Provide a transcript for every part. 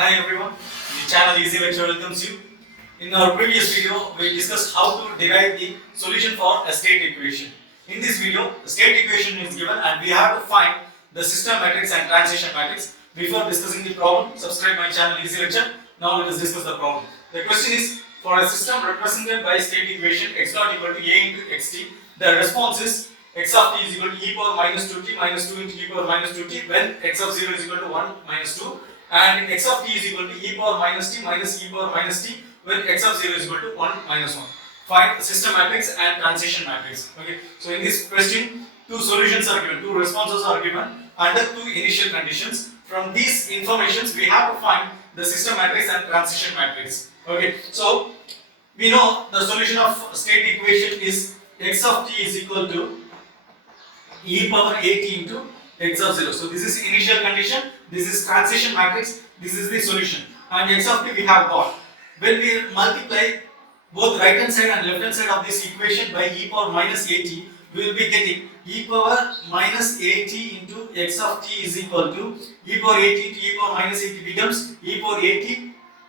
Hi everyone, the channel Easy Lecture welcomes you. In our previous video, we discussed how to derive the solution for a state equation. In this video, the state equation is given and we have to find the system matrix and transition matrix. Before discussing the problem, subscribe my channel Easy Lecture. Now let us discuss the problem. The question is, for a system represented by state equation x naught equal to a into xt, the response is x of t is equal to e power minus 2t minus 2 into e power minus 2t when x of 0 is equal to 1 minus 2, and x of t is equal to e power minus t minus e power minus t when x of 0 is equal to 1 minus 1. Find the system matrix and transition matrix. Okay, so in this question, two solutions are given, two responses are given under two initial conditions. From these informations, we have to find the system matrix and transition matrix. Okay, so we know the solution of state equation is x of t is equal to e power at into x of 0. So this is initial condition, this is transition matrix, this is the solution. And x of t we have got. When we multiply both right hand side and left hand side of this equation by e power minus at, we will be getting e power minus at into x of t is equal to e power at into e power minus at becomes e power at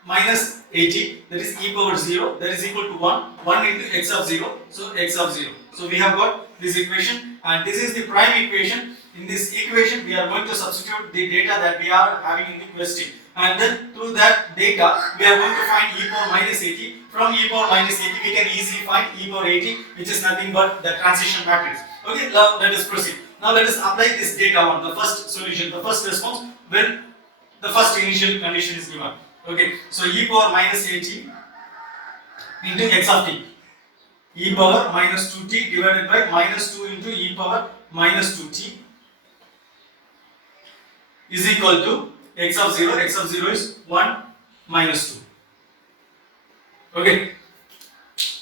minus 80, that is e power 0, that is equal to 1 into x of 0, so x of 0. So we have got this equation and this is the prime equation. In this equation we are going to substitute the data that we are having in the question, and then through that data we are going to find e power minus 80. From e power minus 80 we can easily find e power 80, which is nothing but the transition matrix. Okay, now let us proceed. Now let us apply this data on the first solution, the first response when the first initial condition is given. Okay, so e power minus 80 into x of t, e power minus 2t divided by minus 2 into e power minus 2t is equal to x of 0. X of 0 is 1 minus 2. Okay,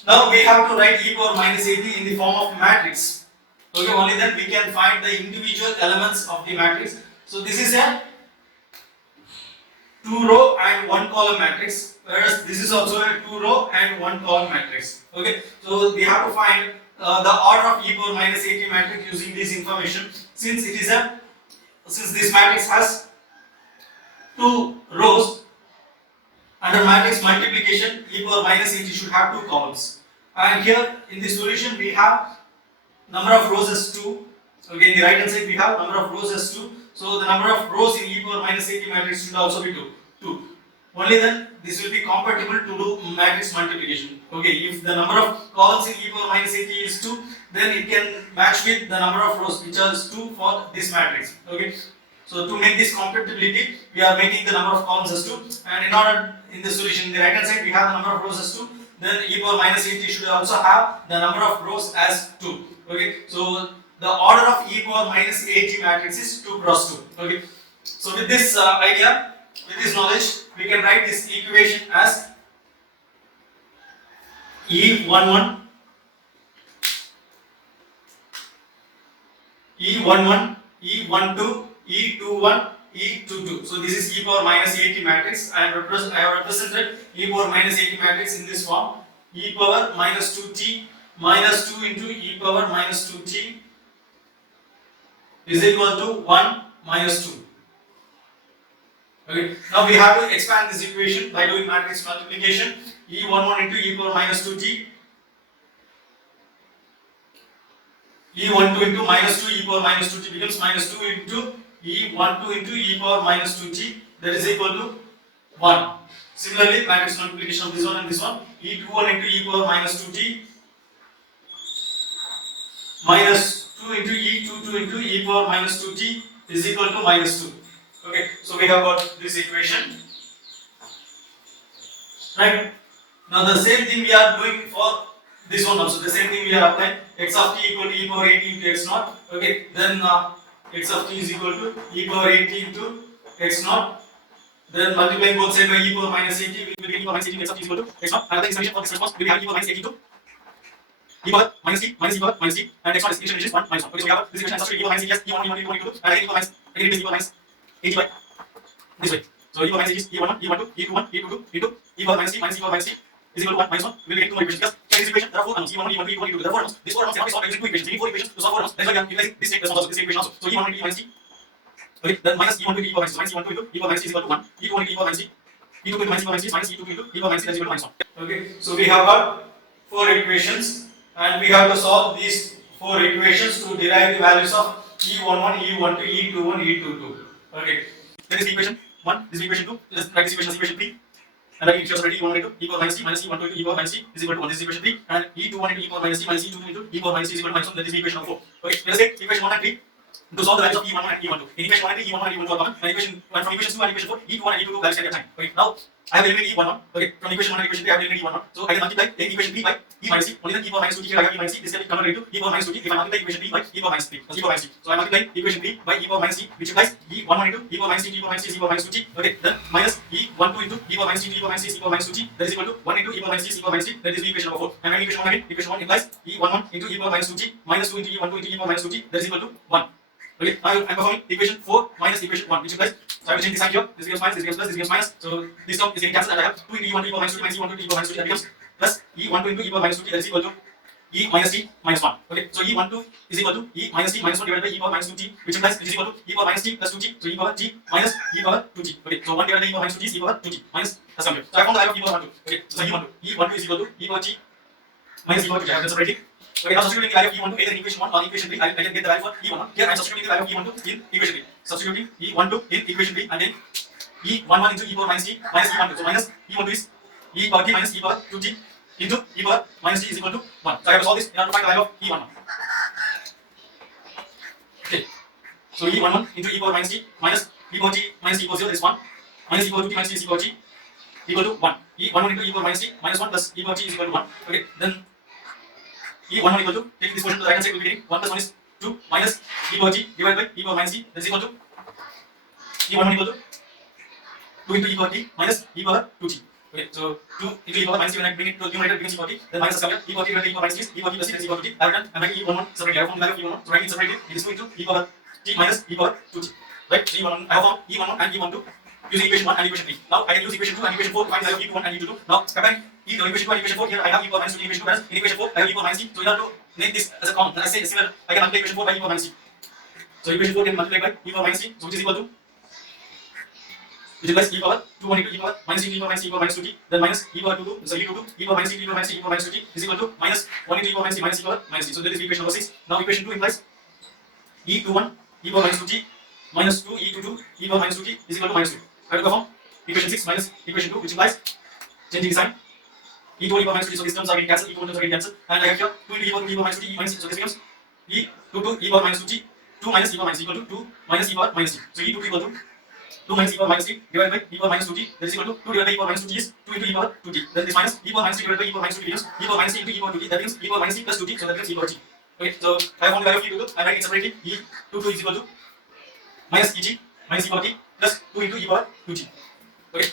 now we have to write e power minus 80 in the form of matrix. Okay, only then we can find the individual elements of the matrix. So this is a 2 row and 1 column matrix, whereas this is also a 2 row and 1 column matrix. Okay, so we have to find the order of e power minus 80 matrix using this information. Since this matrix has 2 rows, under matrix multiplication e power minus 80 should have 2 columns, and here in the solution we have number of rows as 2. Okay, in the right hand side we have number of rows as 2. So the number of rows in e power minus 80 matrix should also be 2. Only then this will be compatible to do matrix multiplication. Okay, if the number of columns in e power minus 80 is 2, then it can match with the number of rows which is 2 for this matrix. Okay, so to make this compatibility, we are making the number of columns as 2, and in order in the solution in the right hand side we have the number of rows as 2. Then e power minus 80 should also have the number of rows as 2. Okay, so the order of e power minus 80 matrix is 2 cross 2. Okay, so with this idea, with this knowledge, we can write this equation as E11, E11, E12, E21, E22. So this is e power minus 80 matrix. I have represented e power minus 80 matrix in this form: e power minus 2t minus 2 into e power minus 2t is equal to 1 minus 2. Okay, now we have to expand this equation by doing matrix multiplication. E11 into e power minus 2t, E12 into minus 2 e power minus 2t becomes minus 2 into E12 into e power minus 2t, that is equal to 1. Similarly, matrix multiplication of this one and this one, E21 into e power minus 2t minus 2 into E22 into e power minus 2t is equal to minus 2. Okay, so we have got this equation. Right, now the same thing we are doing for this one also. The same thing we are applying. X of t equal to e power 80 into x naught. Okay, then x of t is equal to e power 80 into x naught. Then multiplying both sides by e power minus 80, we will get e power minus 80 into x of t is equal to x naught. Another expression for this response, we have e power minus 80 into e power minus t minus e power minus t, and x naught is initial is 1 minus 1. Okay, so we have this equation as e power minus 80 as e1, e1, e2, e2, and again e power minus, again it is e power minus 80 by this way. So e power minus 80 is e11, e12, e21, e22 into e power minus t minus e power minus t is equal to 1 minus 1. We will get 2 more equations because in this equation there are 4 unknowns: e11, e12, e21, e22. There are 4 unknowns. These 4 unknowns cannot be solved by using 2 equations. We need 4 equations to solve 4 unknowns. That's why we are utilizing this response also, this equation also. So e11 into e minus t. Okay, then minus e1 to e power minus t, minus e1 to e power minus t is equal to 1. e2 into e power minus t e2 into minus e power minus 3 minus e2 into e power minus 3 that is equal to minus 1. Okay, so we have got four equations and we have to solve these four equations to derive the values of e11, e12, e21, e22. Okay, that is equation 1, this is equation 2, let's write this equation as equation 3. And again, if you separate e1 into e power minus t minus e12 into e power minus t is equal to 1. This is equation 3. And e21 into e power minus t minus e22 into e power minus t is equal to minus 1. That is equation number 4. Okay, let us take equation 1 and 3 to solve the values of e11 and e12. In equation 1 and 3, e11 and e12 are common. And from equation 2 and equation 4, e21 and e22 values can be assigned. Okay, now I have eliminated e11. Okay, from equation 1 and equation 3, I have eliminated e11. So I can multiply equation 3 by e minus t. Only then e power minus 2t here I have e minus t. This can be converted into e power minus 2t if I multiply equation 3 by e power minus 3. That's e power minus t. So I multiply equation 3 by e power minus t, which implies e11 into e power minus t, e power minus t is e power minus 2t. Okay, then minus e12 into e power minus t, e power minus t is e power minus 2t. That is equal to 1 into e power minus t is e power minus t. That is equation number 4. And when equation 1 again, equation 1 implies e11 into e power minus 2t minus 2 into e12 into e power minus 2t. That is equal to 1. Okay, now I am performing equation 4 minus equation 1, which implies, so I will change the sign here. This becomes minus, this becomes plus, this becomes minus. So this term is getting cancelled and I have 2 into e1 to e power minus 2 minus e1 to e power minus 2 that becomes plus e12 into e power minus 2 that is equal to e minus t minus 1. Okay, so e12 is equal to e minus t minus 1 divided by e power minus 2t, which implies it is equal to e power minus t plus 2t. So e power t minus e power 2t. Okay, so 1 divided by e power minus 2t is e power 2t minus as compared. So I found the value of e power 12. Okay, so e12 is equal to e power t minus e power 2t. I have done separating. Okay, now substituting the value of e12 either in equation 1 or equation 3, I can get the value for e11. Here I am substituting the value of e12 in equation 3. Substituting e12 in equation 3 and then e11 into e power minus t minus e12. So minus e12 is e power t minus e power 2t into e power minus t is equal to 1. So I have to solve this in order to find the value of e11. Okay, so e11 into e power minus t minus e power t minus t equals 0, that is 1. Minus e power 2t minus t is e power t equal to 1. e11 into e power minus t minus 1 plus e power t is equal to 1. Okay, then e11 equal to, taking this portion to the right hand side, we will be getting 1 plus 1 is 2 minus e power t divided by e power minus t, that is equal to e11 equal to 2 into e power t minus e power 2t. Okay, so 2 into e power minus t, when I bring it to the numerator, it becomes e power t, then minus come here, e power t divided by e power minus t is e power t plus t, that is e power 2t. I have done, I am writing e11 separately, I have found the value of e11, so writing it separately, it is 2 into e power t minus e power 2t. Right, so e11, I have found e11 and e12 using equation 1 and equation 3. Now I can use equation 2 and equation 4 to find the value of e21 and e22. Now comparing equation 2 and equation 4, here I have e power minus 2 in equation 2, whereas in equation 4 I have e power minus t. So in order to make this as a common, then I say similar, I can multiply equation 4 by e power minus t. So equation 4 can multiply by e power minus t, so which is equal to, which implies e power 2 into e power minus t into e power minus t e power minus 2t, then minus e power 2 so e22 e power minus t e power minus t e power minus 2t is equal to minus 1 into e power minus t minus e power minus t. So that is equation number 6. Now equation 2 implies e21 e power minus 2t minus 2 e22 e power minus 2t is equal to minus 2. I will perform equation 6 minus equation 2, which implies changing the sign. e2 e power minus 2t, so these terms are getting cancelled, e2 terms are getting cancelled, and I have here 2 into e power 2 e power minus 2t e minus t, so this becomes e22 e power minus 2t 2 minus e power minus equal to 2 minus e power minus t. So e22 equal to 2 minus e power minus t divided by e power minus 2t, that is equal to 2 divided by e power minus 2t is 2 into e power 2t. Then this minus e power minus t divided by e power minus 2t becomes e power minus t into e power 2t, that becomes e power minus t plus 2t, so that becomes e power t. Okay, so I have found the value of e22, I am writing it separately, e22 is equal to minus et minus e power t plus 2 into e power 2t. Okay,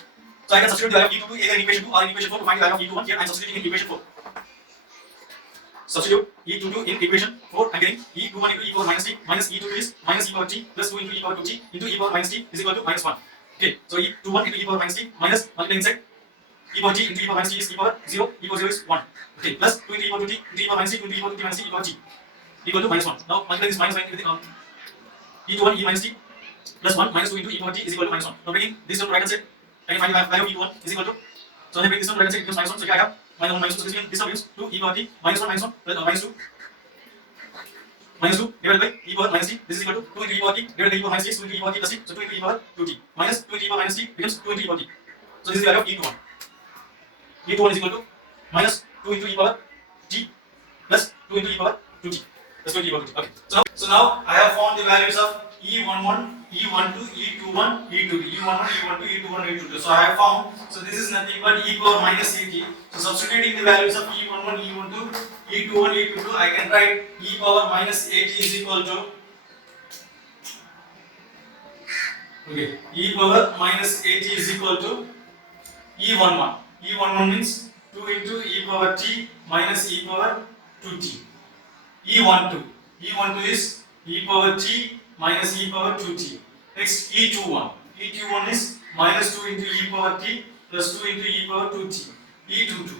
so I can substitute the value of e22 either in equation 2 or in equation 4 to find the value of e21. Here I am substituting in equation 4. Substitute e22 in equation 4, I am getting e21 into e power minus t minus e22 is minus e power t plus 2 into e power 2t into e power minus t is equal to minus 1. Okay, so e21 into e power minus t minus multiplying inside e power t into e power minus t is e power 0, e power 0 is 1. Okay, plus 2 into e power 2t into e power minus t into e power 2t minus t e power t equal to minus 1. Now multiply this minus by e21 e minus t plus 1 minus 2 into e power t is equal to minus 1. Now bringing this term to right hand side, I can find the value of e21 is equal to, so when I bring this term to right hand side, it becomes minus 1, so here I have minus 1 minus 2, so this term becomes 2 e power t minus 1 minus 1 plus minus 2 divided by e power minus t, this is equal to 2 into e power t divided by e power minus t is 2 into e power t plus t, so 2 into e power 2t minus 2 into e power minus t becomes 2 into e power t. So this is the value of e21. e21 is equal to minus 2 into e power t plus 2 into e power 2t plus 2 into e power 2t. Okay, so now I have found the values of e11, e12, e21, e22, e11, e12, e21, e22. So I have found, so this is nothing but e power minus at. So substituting the values of e11, e12, e21, e22, I can write e power minus at is equal to, okay, e power minus at is equal to e11. e11 means 2 into e power t minus e power 2t. e12 is e power t minus e power 2t. Next e21 is minus 2 into e power t plus 2 into e power 2t. e22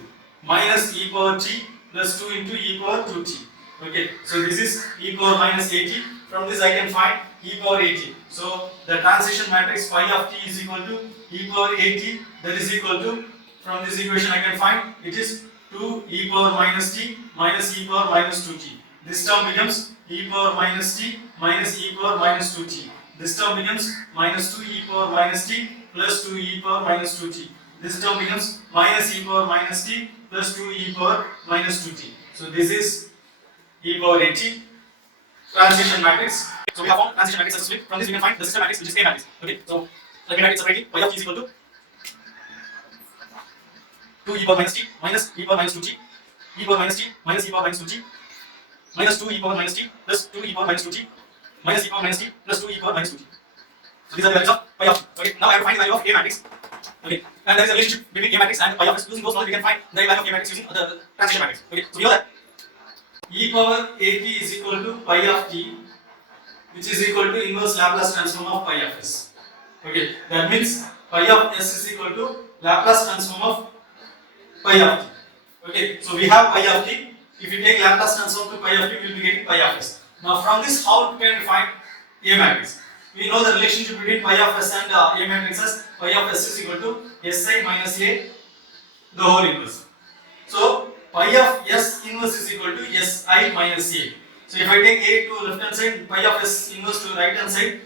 minus e power t plus 2 into e power 2t. Okay, so this is e power minus at. From this I can find e power at. So the transition matrix phi of t is equal to e power at, that is equal to, from this equation I can find it is 2 e power minus t minus e power minus 2t. This term becomes e power minus t minus e power minus 2t. This term becomes minus 2 e power minus t plus 2 e power minus 2t. This term becomes minus e power minus t plus 2 e power minus 2t. So this is e power at transition matrix. So we have found transition matrix successfully. From this we can find the system matrix, which is A matrix. Okay, so let me write it separately. Y of t is equal to 2 e power minus t minus e power minus 2t, e power minus t minus e power minus 2t, minus 2 e power minus t plus 2 e power minus 2t, minus e power minus t plus 2 e power minus 2t. So these are the values of y of t. Okay, now I have to find the value of A matrix. Okay, and there is a relationship between A matrix and y of x. Using those knowledge, we can find the value of A matrix using the transition matrix. Okay, so we know that e power at is equal to pi of t, which is equal to inverse Laplace transform of pi of s. Okay, that means pi of s is equal to Laplace transform of pi of t. Okay, so we have pi of t. If you take Laplace transform to pi of t, we will be getting pi of s. Now from this, how can we find A matrix? We know the relationship between pi of s and A matrix as pi of s is equal to si minus a, the whole inverse. So pi of s inverse is equal to si minus a. So if I take a to left hand side, pi of s inverse to right hand side,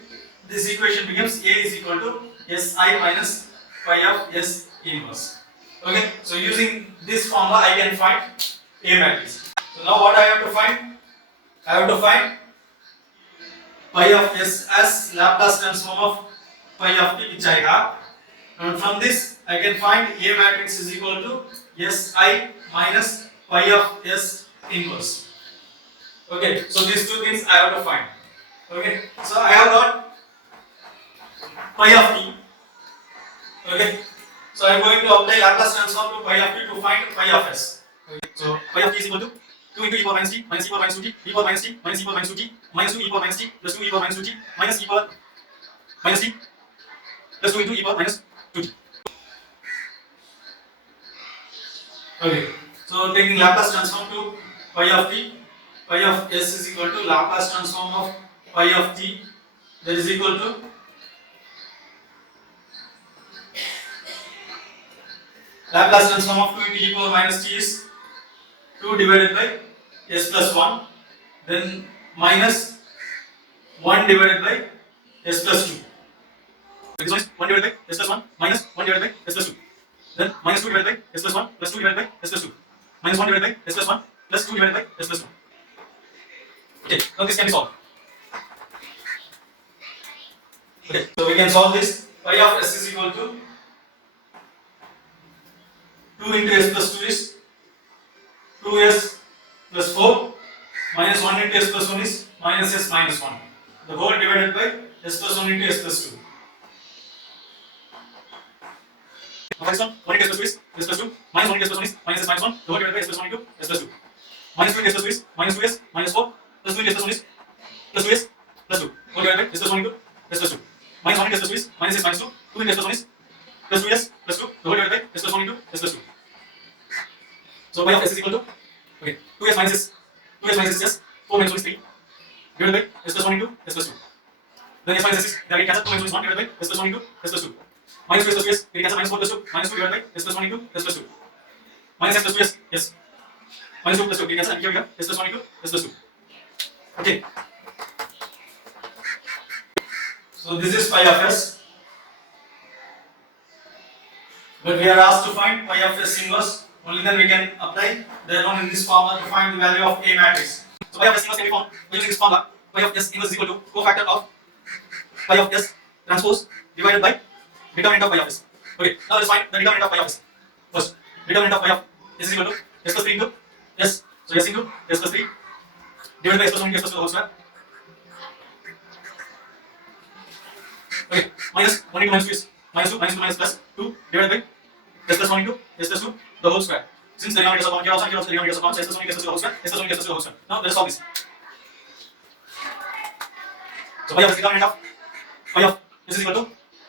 this equation becomes a is equal to si minus pi of s inverse. Okay, so using this formula I can find A matrix. So now what I have to find? I have to find pi of s as Laplace transform of pi of t, which I have, and from this I can find A matrix is equal to si minus pi of s inverse. Okay, so these two things I have to find. Okay, so I have got pi of t. Okay, so I am going to apply Laplace transform to pi of t to find pi of s. Okay, so pi of t is equal to 2 into e power minus t minus e power minus 2t, e power minus t minus e power minus 2t, minus 2 e power minus t plus 2 e power minus 2t, minus e power minus t plus 2 into e power minus 2t. Okay, so taking Laplace transform to pi of t, pi of s is equal to Laplace transform of pi of t, that is equal to Laplace transform of 2 into e power minus t is 2 divided by s plus 1, then minus 1 divided by s plus 2. This one is 1 divided by s plus 1 minus 1 divided by s plus 2. Then minus 2 divided by s plus 1 plus 2 divided by s plus 2. Minus 1 divided by s plus 1 plus 2 divided by s plus 2. Okay, now this can be solved. Okay, so we can solve this. Pi of s is equal to 2 into s plus 2 is 2s plus 4 minus 1 into s plus 1 is minus s minus 1. The whole divided by s plus 1 into s plus 2. Now next one, 1 into s plus 2 is s plus 2 minus 1 into s plus 1 is minus s minus 1. The whole divided by s plus 1 into s plus 2. Minus 2 into s plus 2 is minus 2s minus 4 plus 2 into s plus 1 is plus 2s plus 2. Whole divided by s plus 1 into s plus 2. Minus 1 into s plus 2 is minus s minus 2. 2 into s plus 1 is plus 2s plus 2. The whole divided by s plus 1 into s plus 2. So pi of s is equal to, okay, 2s minus s, 2s minus s is 4 minus 1 is 3 divided by s plus 1 into s plus 2. Then s minus s is, they are getting cancelled, 2 minus 1 is 1 divided by s plus 1 into s plus 2. Minus 2 s plus 2s, getting cancelled, minus 4 plus 2, minus 2 divided by s plus 1 into s plus 2. Minus s plus 2s, yes. Minus 2 plus 2, getting cancelled, and here we have s plus 1 into s plus 2. Okay. So this is pi of s. But we are asked to find pi of s inverse. Only then we can apply the known in this formula to find the value of A matrix. So pi of s inverse can be found by using this formula. Pi of s inverse is equal to cofactor of pi of s transpose divided by determinant of pi of s. Okay, now let's find the determinant of pi of s. First, determinant of pi of s is equal to s plus 3 into s. So s into s plus 3 divided by s plus 1 into s plus 2 the whole square. Okay, minus 1 into minus 2 is minus 2 minus 2 minus plus 2 divided by s plus 1 into s plus 2 the whole square. Since the denominators are common, here also the denominators are common, so s plus 1 into s plus 2 the whole square, s plus 1 into s plus 2 the whole square. Now let us solve this. So pi of s determinant of pi of s is equal to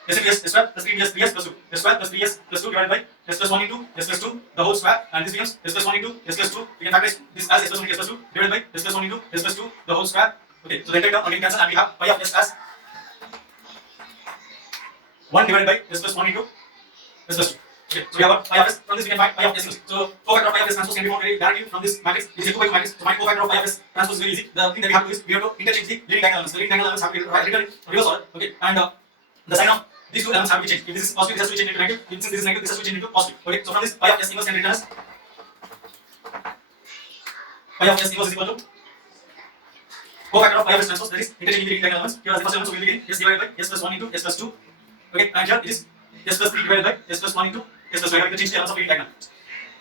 s into s square plus 3 into s 3s plus 2 s square plus 3s plus 2 divided by s plus 1 into s plus 2 the whole square, and this becomes s plus 1 into s plus 2. We can factorize this as s plus 1 into s plus 2 divided by s plus 1 into s plus 2 the whole square. Okay. Okay, so the entire term again cancel and we have pi of s as 1 divided by s plus 1 into s plus 2. Okay, so we have pi of s. From this we can find pi of s inverse. So cofactor of pi of s transpose can be found very directly from this matrix. It is a 2 by 2 matrix. So finding cofactor of pi of s transpose is very easy. The thing that we have to do is we have to interchange the leading diagonal elements. The leading diagonal elements have to be written in reverse order. Okay, and the sign of these two elements have to be changed. If this is positive, this has to be changed into negative. If this is negative, this has to be changed into positive. Okay, so from this pi of s inverse can be written as pi of s inverse is equal to cofactor of pi of s transpose, that is interchanging the leading diagonal elements. Here as the first element, so we will begin s divided by s plus 1 into s plus 2. Okay, and here it is s plus 3 divided by s plus 1 into s plus 2. I have to change the elements of leading diagonal.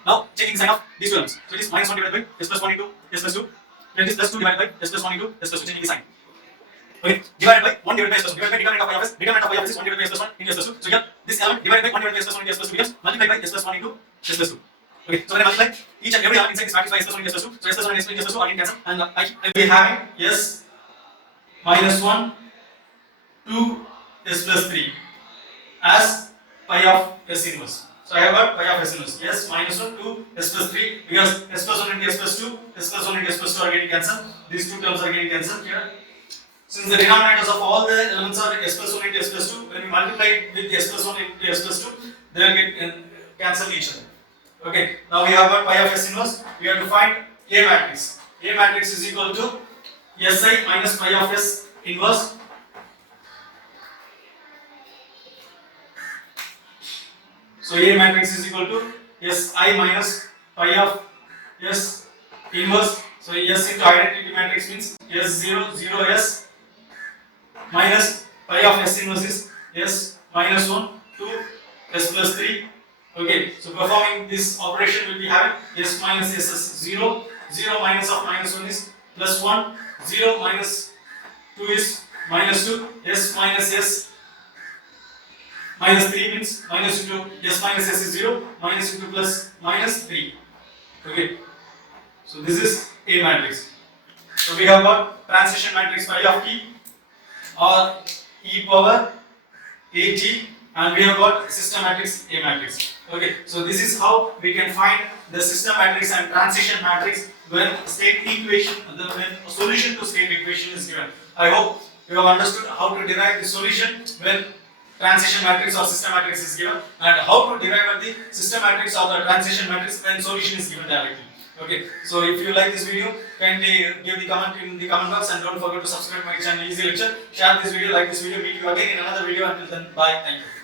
Now changing the sign of these two elements. So it is minus 1 divided by s plus 1 into s plus 2. Then it is plus 2 divided by s plus 1 into s plus 2. Changing the sign. Okay, divided by 1 divided by s plus 2. Divided by determinant of pi of s. Determinant of pi of s is 1 divided by s plus 1 into s plus 2. So here this element divided by 1 divided by s plus 1 into s plus 2 becomes multiplied by s plus 1 into s plus 2. Okay, so when I multiply each and every element inside this matrix by s plus 1 into s plus 2, so s plus 1 and s plus 2 are getting cancelled, and I will be having s minus 1 to s plus 3 as pi of s inverse. So I have got pi of s inverse. S minus 1 to s plus 3 because s plus 1 into s plus 2, s plus 1 into s plus 2 are getting cancelled. These two terms are getting cancelled here. Since the denominators of all the elements are s plus 1 into s plus 2, when we multiply it with s plus 1 into s plus 2, they will get cancel each other. Okay, now we have got pi of s inverse. We have to find A matrix. A matrix is equal to Si minus pi of s inverse. So A matrix is equal to Si minus pi of s inverse. So S into identity matrix means S0, 0S minus pi of s inverse is S minus 1 to s plus 3. Okay, so performing this operation will be having s minus s is 0, 0 minus of minus 1 is plus 1, 0 minus 2 is minus 2, s minus s minus 3 means minus into s minus s is 0, minus into plus minus 3. Okay, so this is A matrix. So we have got transition matrix phi of t or e power at, and we have got system matrix A matrix. Okay, so this is how we can find the system matrix and transition matrix when state equation, when a solution to state equation is given. I hope you have understood how to derive the solution when transition matrix or system matrix is given, and how to derive the system matrix or the transition matrix when solution is given directly. Okay, so if you like this video, kindly give the comment in the comment box, and don't forget to subscribe my channel Easy Lecture. Share this video, like this video, meet you again in another video. Until then, bye, thank you.